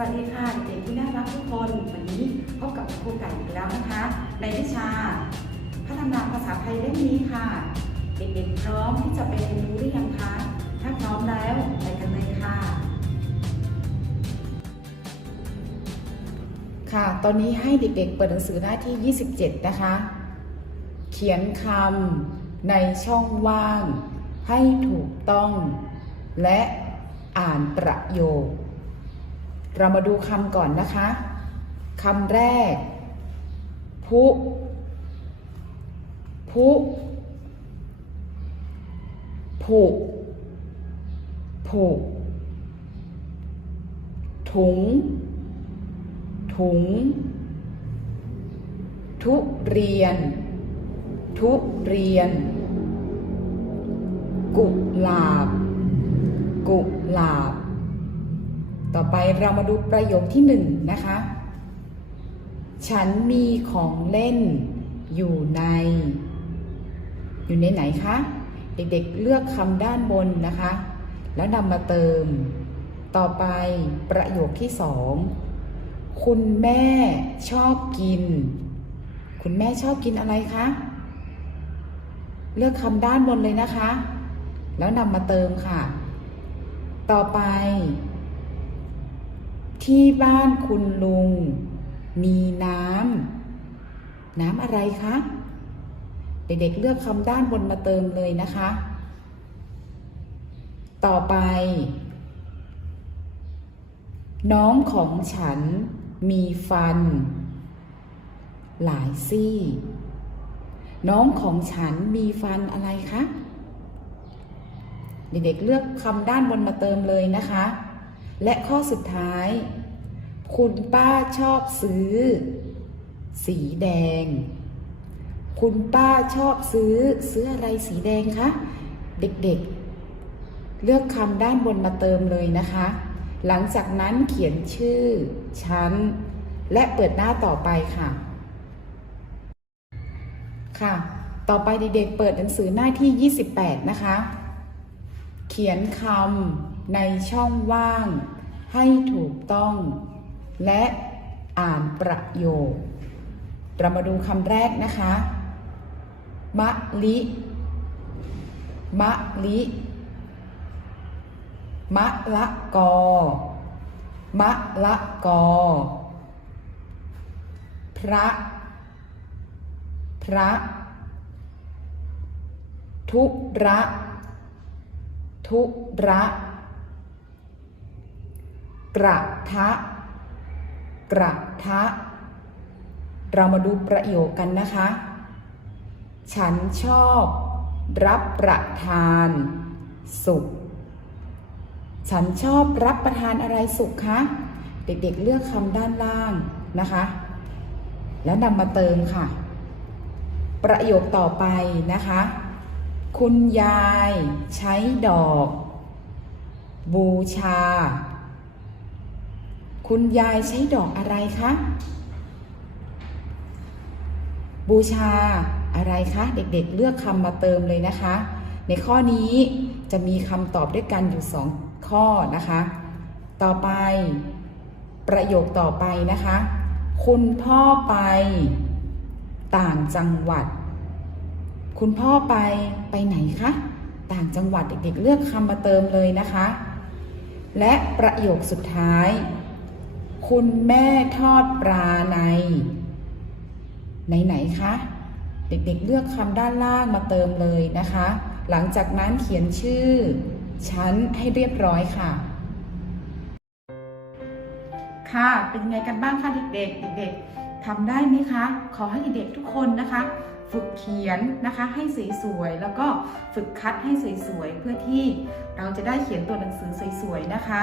วัสดีค่ะเด็กๆที่น่ารักทุกคนวันนี้พบกับครูไก่อีกแล้วนะคะ ในวิชา พัฒนาภาษาไทยเล่มนี้ค่ะ เด็กๆพร้อมที่จะไปเรียนรู้หรือยังคะถ้าพร้อมแล้วไปกันเลยค่ะ ค่ะ ตอนนี้ให้เด็กๆ เปิดหนังสือหน้าที่ 27 นะคะ เขียนคำในช่องว่าง ให้ถูกต้อง และอ่านประโยค เรามาดูคำก่อนนะคะคำแรกผู้ผู้ผูกผูกถุง ถุง ทุเรียน ทุเรียน กุหลาบ กุหลาบ ต่อไปเรามาดูประโยคที่หนึ่งนะคะ ฉันมีของเล่นอยู่ใน อยู่ในไหนคะ เด็กๆเลือกคำด้านบนนะคะ แล้วนำมาเติม ต่อไปประโยคที่สองคุณแม่ชอบกิน คุณแม่ชอบกินอะไรคะ เลือกคำด้านบนเลยนะคะ แล้วนำมาเติมค่ะ ต่อไป ที่บ้านคุณลุง มีน้ำ น้ำอะไรคะ เด็กๆเลือกคำด้านบนมาเติมเลยนะคะ ต่อไป น้องของฉันมีฟัน หลายซี่ น้องของฉันมีฟันอะไรคะ เด็กๆเลือกคำด้านบนมาเติมเลยนะคะ และข้อสุดท้าย คุณป้าชอบซื้อ สีแดง คุณป้าชอบซื้อ ซื้ออะไรสีแดงคะ เด็กๆ เลือกคำด้านบนมาเติมเลยนะคะ หลังจากนั้นเขียนชื่อ ชั้น และเปิดหน้าต่อไปค่ะ ค่ะ ต่อไปเด็กๆ เปิดหนังสือหน้าที่ 28 นะคะ เขียนคำ ในช่องว่างให้ถูกต้อง และอ่านประโยค เรามาดูคำแรกนะคะ มะลิ มะลิ มะละกอ มะละกอ พระ พระ ทุระ ทุระ กระทะ กระทะ เรามาดูประโยคกันนะคะ ฉันชอบ รับประทาน สุขฉันชอบรับประทานอะไรสุขคะ เด็กๆเลือกคำด้านล่างนะคะ แล้วนำมาเติมค่ะ ประโยคต่อไปนะคะ คุณยายใช้ดอก บูชา คุณยายใช้ดอกอะไรคะ บูชาอะไรคะ เด็กๆเลือกคำมาเติมเลยนะคะ ในข้อนี้จะมีคำตอบด้วยกันอยู่สองข้อนะคะ ต่อไป ประโยคต่อไปนะคะ คุณพ่อไป ต่างจังหวัด คุณพ่อไปไปไหนคะ ต่างจังหวัดเด็กๆเลือกคำมาเติมเลยนะคะ และประโยคสุดท้าย คุณแม่ทอดปลาในไหนๆคะเด็กๆเลือกคำด้านล่างมาเติมเลยนะคะ หลังจากนั้นเขียนชื่อ ชั้นให้เรียบร้อยค่ะ ค่ะเป็นไงกันบ้างคะเด็กๆเด็กๆทำได้ไหมคะ ขอให้เด็กๆทุกคนนะคะ ฝึกเขียนนะคะให้สวยๆแล้วก็ฝึกคัดให้สวยๆเพื่อที่เราจะได้เขียนตัวหนังสือสวยๆนะคะ